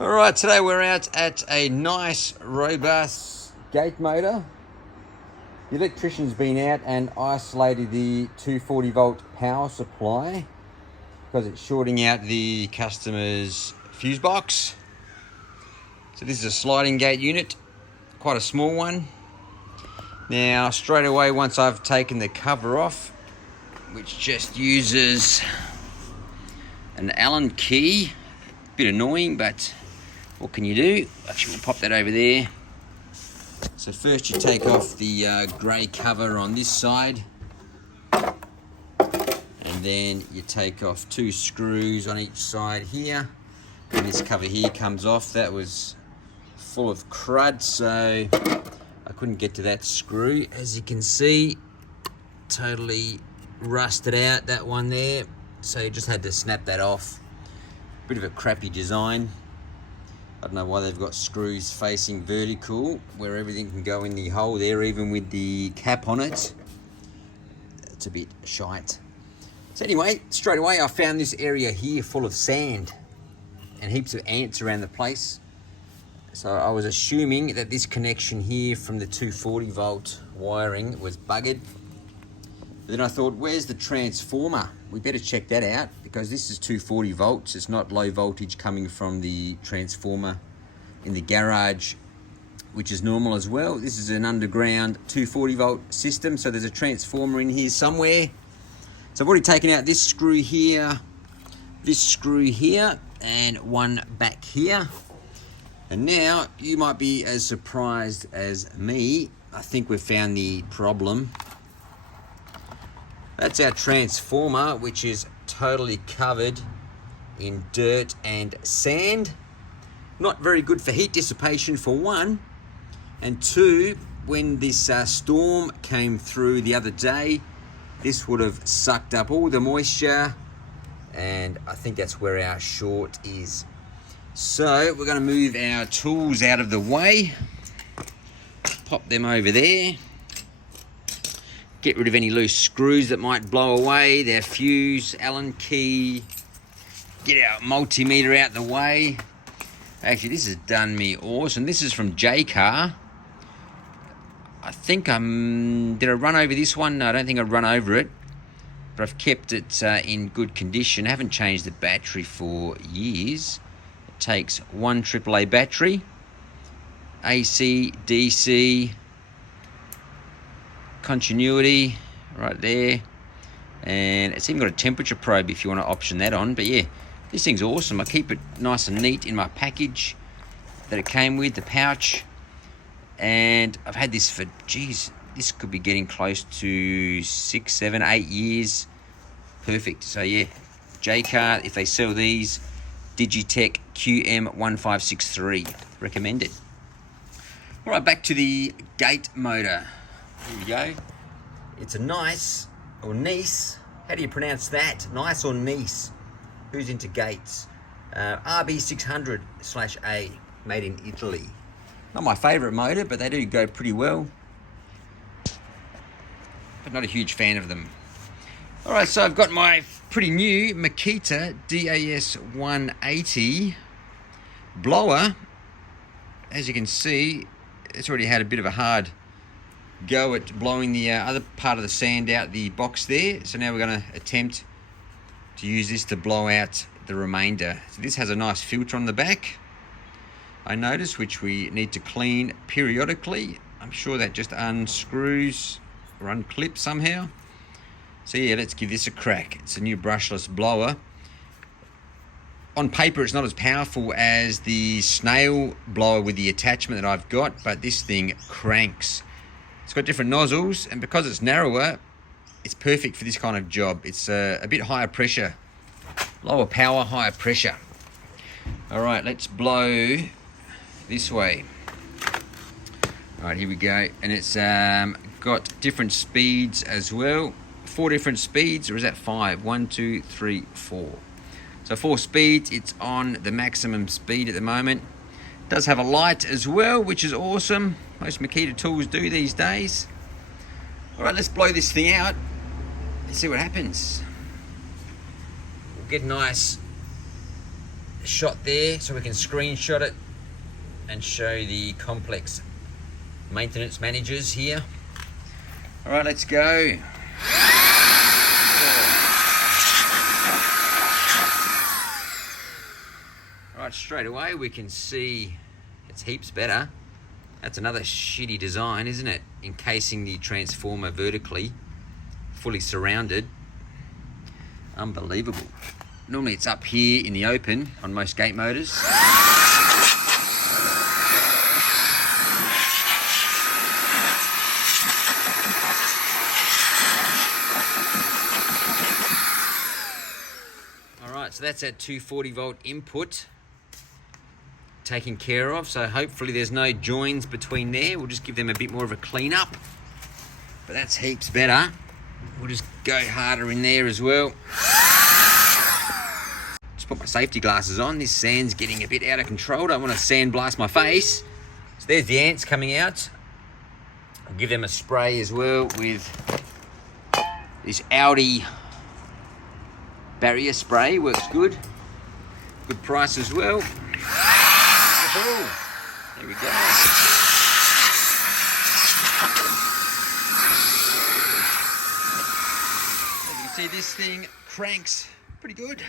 Alright, today we're out at a nice, robust gate motor. The electrician's been out and isolated the 240 volt power supply because it's shorting out the customer's fuse box. So this is a sliding gate unit, quite a small one. Now straight away, once I've taken the cover off, which just uses an Allen key, bit annoying, but what can you do? Actually, we'll pop that over there. So first you take off the grey cover on this side, and then you take off 2 screws on each side here, and this cover here comes off. That was full of crud, so I couldn't get to that screw. As you can see, totally rusted out, that one there, so you just had to snap that off. Bit of a crappy design. I don't know why they've got screws facing vertical where everything can go in the hole there, even with the cap on it. It's a bit shite. So anyway, straight away I found this area here full of sand and heaps of ants around the place. So I was assuming that this connection here from the 240 volt wiring was buggered. But then I thought, where's the transformer? We better check that out, because this is 240 volts. It's not low voltage coming from the transformer in the garage, which is normal as well. This is an underground 240 volt system, so there's a transformer in here somewhere. So I've already taken out this screw here, and one back here. And now you might be as surprised as me. I think we've found the problem. That's our transformer, which is totally covered in dirt and sand. Not very good for heat dissipation, for one. And two, when this storm came through the other day, this would have sucked up all the moisture, and I think that's where our short is. So we're going to move our tools out of the way, pop them over there. Get rid of any loose screws that might blow away, their fuse, Allen key. Get our multimeter out the way. Actually, this has done me awesome. This is from J-Car. I think did I run over this one? No, I don't think I'd run over it. But I've kept it in good condition. I haven't changed the battery for years. It takes one AAA battery, AC, DC, continuity right there, and it's even got a temperature probe if you want to option that on. But yeah, this thing's awesome. I keep it nice and neat in my package that it came with, the pouch, and I've had this for, geez, this could be getting close to 6, 7, 8 years. Perfect. So yeah, J-Car, if they sell these, Digitech QM1563, recommended. All right, back to the gate motor. Here we go. It's a nice, or nice, how do you pronounce that? Nice or nice? Who's into gates? RB600/A, made in Italy. Not my favourite motor, but they do go pretty well. But not a huge fan of them. Alright, so I've got my pretty new Makita DAS 180 blower. As you can see, it's already had a bit of a hard go at blowing the other part of the sand out the box there. So now we're going to attempt to use this to blow out the remainder. So this has a nice filter on the back, I noticed, which we need to clean periodically. I'm sure that just unscrews or unclips somehow. So yeah, let's give this a crack. It's a new brushless blower. On paper, it's not as powerful as the snail blower with the attachment that I've got, but this thing cranks. It's got different nozzles, and because it's narrower, it's perfect for this kind of job. It's a bit higher pressure, lower power, higher pressure. All right, let's blow this way. All right, here we go. And it's got different speeds as well. 4 different speeds, or is that 5? 1, 2, 3, 4. So 4 speeds. It's on the maximum speed at the moment. It does have a light as well, which is awesome. Most Makita tools do these days. All right, let's blow this thing out and see what happens. We'll get a nice shot there so we can screenshot it and show the complex maintenance managers here. All right, let's go. All right, straight away we can see it's heaps better. That's another shitty design, isn't it? Encasing the transformer vertically, fully surrounded. Unbelievable. Normally it's up here in the open on most gate motors. Alright, so that's that 240 volt input taken care of. So hopefully there's no joins between there. We'll just give them a bit more of a clean up. But that's heaps better. We'll just go harder in there as well. Just put my safety glasses on. This sand's getting a bit out of control. Don't want to sandblast my face. So there's the ants coming out. I'll give them a spray as well with this Audi barrier spray. Works good. Good price as well. There we go. As you can see, this thing cranks pretty good.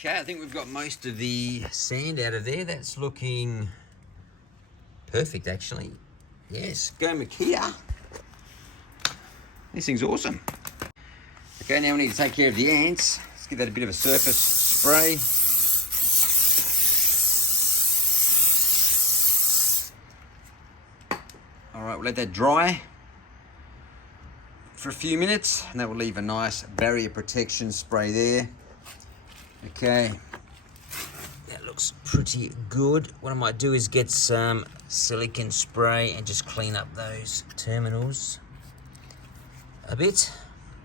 Okay, I think we've got most of the sand out of there. That's looking perfect, actually. Yes, go Makia. This thing's awesome. Okay, now we need to take care of the ants. Let's give that a bit of a surface spray. All right, we'll let that dry for a few minutes, and that will leave a nice barrier protection spray there. Okay, that looks pretty good. What I might do is get some silicone spray and just clean up those terminals a bit,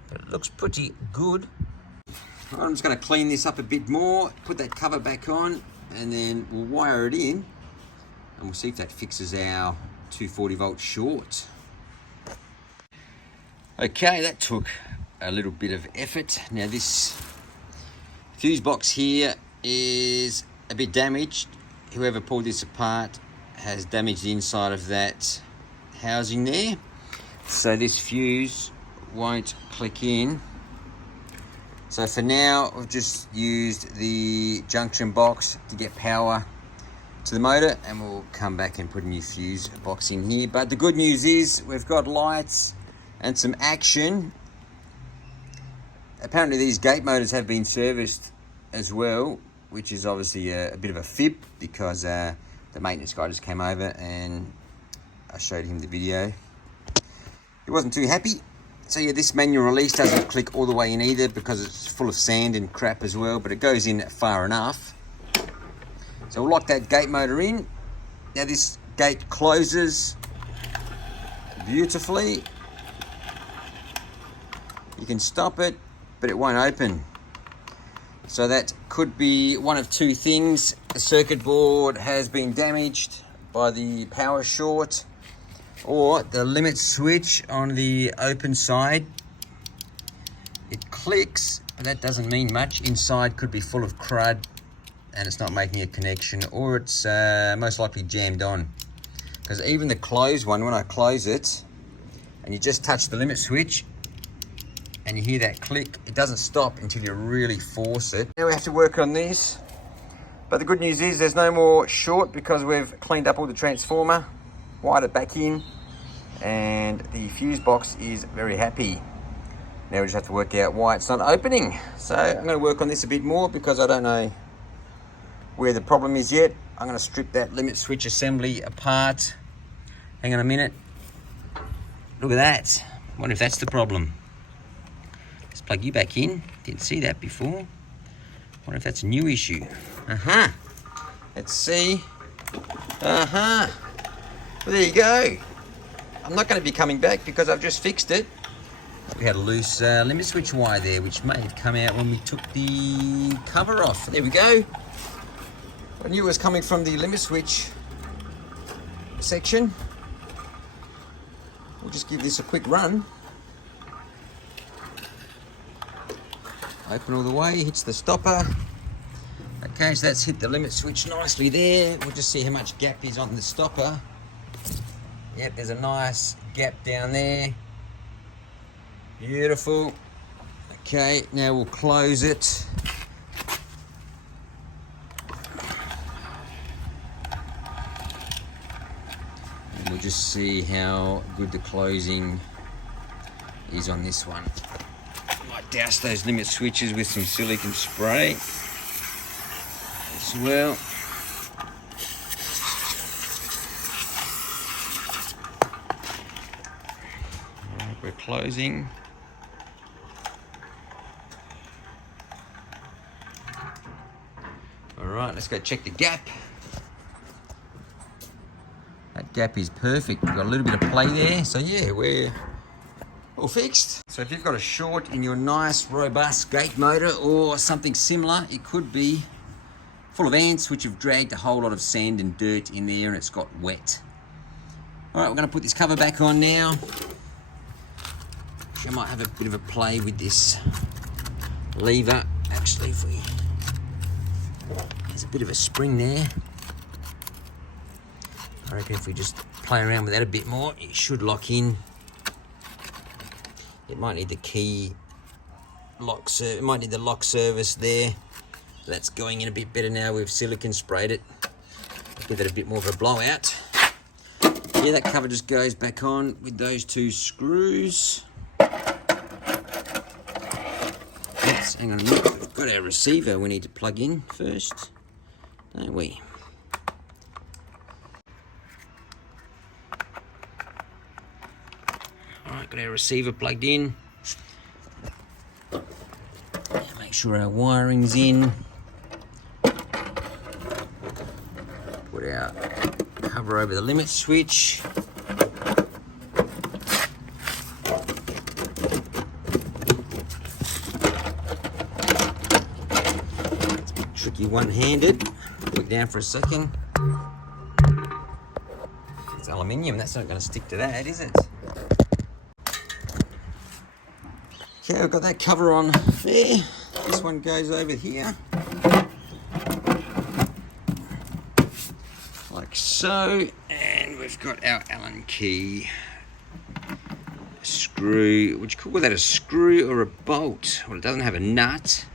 but it looks pretty good. All right, I'm just going to clean this up a bit more, put that cover back on, and then we'll wire it in, and we'll see if that fixes our 240 volt short. Okay, that took a little bit of effort. Now this fuse box here is a bit damaged. Whoever pulled this apart has damaged the inside of that housing there. So this fuse won't click in. So for now, we've just used the junction box to get power to the motor, and we'll come back and put a new fuse box in here. But the good news is we've got lights and some action. Apparently these gate motors have been serviced as well, which is obviously a bit of a fib, because the maintenance guy just came over and I showed him the video. He wasn't too happy. So yeah, this manual release doesn't click all the way in either, because it's full of sand and crap as well, but it goes in far enough. So we'll lock that gate motor in. Now this gate closes beautifully. You can stop it, but it won't open. So that could be one of two things. The circuit board has been damaged by the power short, or the limit switch on the open side. It clicks, but that doesn't mean much. Inside could be full of crud and it's not making a connection, or it's most likely jammed on. Because even the closed one, when I close it and you just touch the limit switch, and you hear that click, it doesn't stop until you really force it. Now we have to work on this. But the good news is there's no more short, because we've cleaned up all the transformer, wired it back in, and the fuse box is very happy. Now we just have to work out why it's not opening. So I'm going to work on this a bit more, because I don't know where the problem is yet. I'm going to strip that limit switch assembly apart. Hang on a minute. Look at that. I wonder if that's the problem. Let's plug you back in. Didn't see that before. Wonder if that's a new issue. Let's see. Well, there you go. I'm not going to be coming back because I've just fixed it. We had a loose limit switch wire there, which may have come out when we took the cover off. There we go. I knew it was coming from the limit switch section. We'll just give this a quick run. Open all the way, hits the stopper. Okay, so that's hit the limit switch nicely there. We'll just see how much gap is on the stopper. Yep, there's a nice gap down there. Beautiful. Okay, now we'll close it. And we'll just see how good the closing is on this one. Might douse those limit switches with some silicone spray as well. All right, we're closing. All right, let's go check the gap. That gap is perfect. We've got a little bit of play there. So yeah, we're all fixed. So if you've got a short in your nice, robust gate motor or something similar, it could be full of ants which have dragged a whole lot of sand and dirt in there and it's got wet. All right, we're going to put this cover back on now. I might have a bit of a play with this lever. Actually, if we... There's a bit of a spring there. I reckon if we just play around with that a bit more, it should lock in. It might need the key lock, it might need the lock service there. That's going in a bit better now. We've silicone sprayed it. Give it a bit more of a blowout. Yeah, that cover just goes back on with those two screws. Oops, hang on a minute. We've got our receiver we need to plug in first, don't we? Alright, got our receiver plugged in. Make sure our wiring's in. Put our cover over the limit switch. It's a bit tricky one-handed. Put it down for a second. It's aluminium, that's not going to stick to that, is it? Okay, I've got that cover on there. This one goes over here. Like so. And we've got our Allen key. Screw. Would you call that a screw or a bolt? Well, it doesn't have a nut.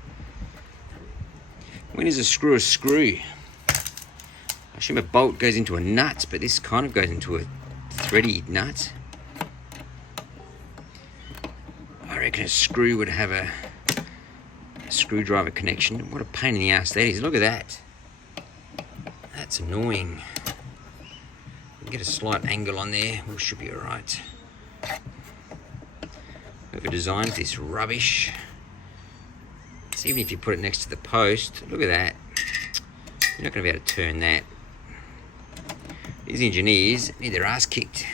When is a screw a screw? I assume a bolt goes into a nut, but this kind of goes into a thready nut. I reckon a screw would have a screwdriver connection. What a pain in the ass that is. Look at that. That's annoying. Get a slight angle on there. We should be alright. Whoever designed this rubbish. So even if you put it next to the post, look at that. You're not going to be able to turn that. These engineers need their ass kicked.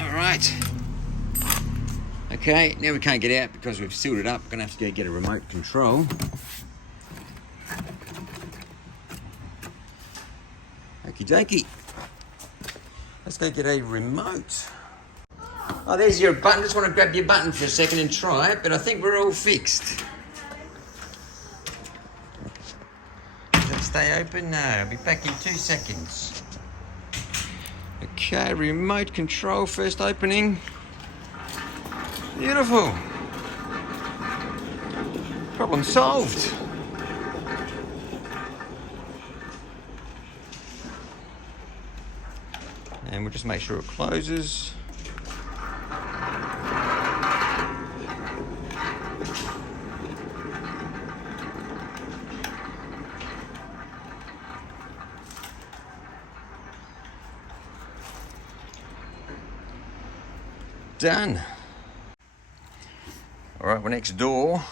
Alright. Okay, now we can't get out because we've sealed it up. We're going to have to go get a remote control. Okie dokie. Let's go get a remote. Oh, there's your button. Just want to grab your button for a second and try it, but I think we're all fixed. Does that stay open? No, I'll be back in 2 seconds. Okay, remote control, first opening. Beautiful. Problem solved. And we'll just make sure it closes. Done. All right, we're next door.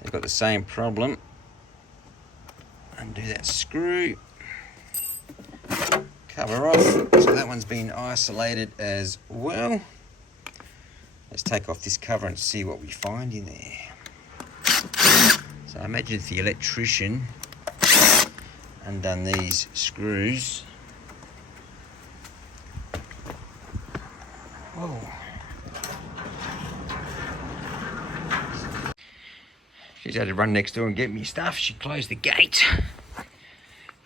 They've got the same problem. Undo that screw. cover off. So that one's been isolated as well. Let's take off this cover and see what we find in there. So I imagine if the electrician undone these screws. Whoa. She's had to run next door and get me stuff. She closed the gate.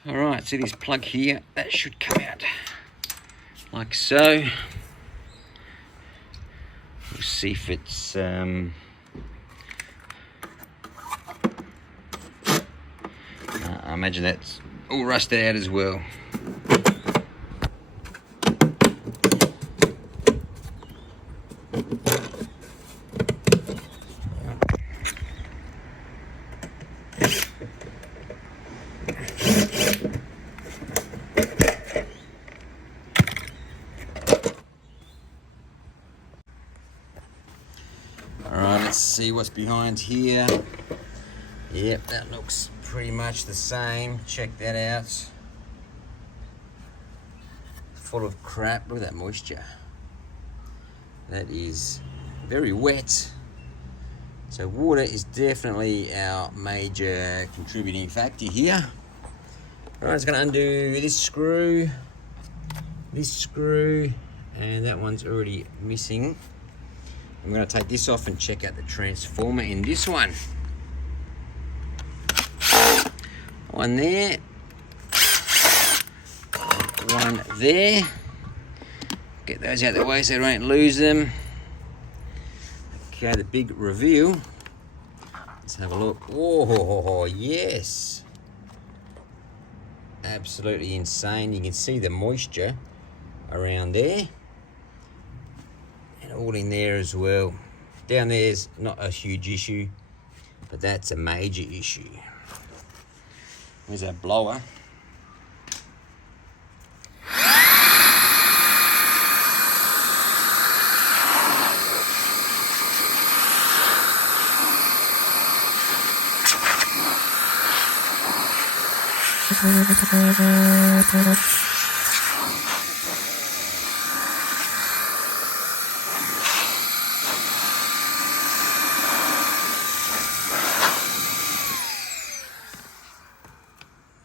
Alright, see this plug here? That should come out like so. We'll see if it's I imagine that's all rusted out as well. Alright, let's see what's behind here. Yep, that looks pretty much the same. Check that out. Full of crap. Look at that moisture. That is very wet. So water is definitely our major contributing factor here. Alright, it's going to undo this screw, and that one's already missing. I'm going to take this off and check out the transformer in this one. One there, one there. Get those out of the way so I don't lose them. Okay, the big reveal. Let's have a look. Oh, yes. Absolutely insane. You can see the moisture around there. And all in there as well. Down there's not a huge issue, but that's a major issue. There's our blower.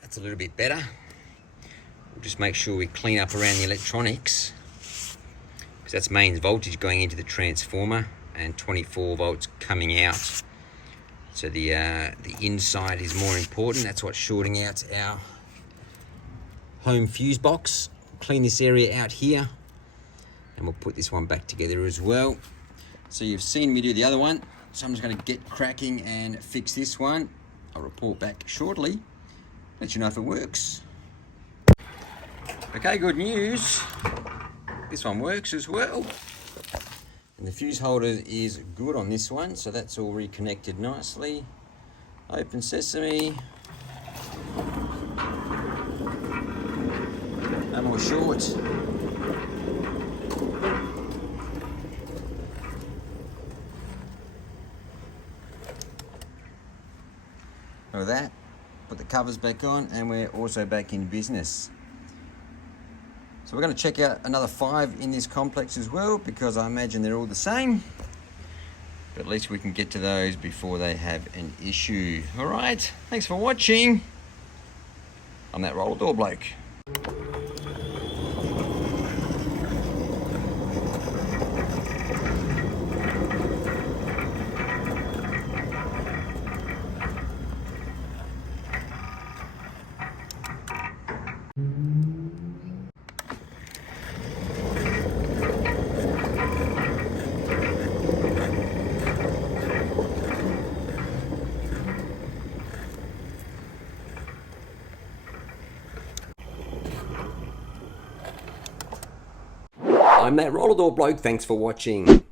That's a little bit better. We'll just make sure we clean up around the electronics, because that's mains voltage going into the transformer and 24 volts coming out. So the inside is more important. That's what's shorting out our home fuse box. Clean this area out here, and we'll put this one back together as well. So you've seen me do the other one, so I'm just going to get cracking and fix this one. I'll report back shortly, let you know if it works. Okay, good news. This one works as well. And the fuse holder is good on this one, so that's all reconnected nicely. Open sesame. No more short. Look at that. Put the covers back on, and we're also back in business. So we're going to check out another 5 in this complex as well, because I imagine they're all the same. But at least we can get to those before they have an issue. All right, thanks for watching. I'm that roller door bloke. I'm that roller door bloke. Thanks for watching.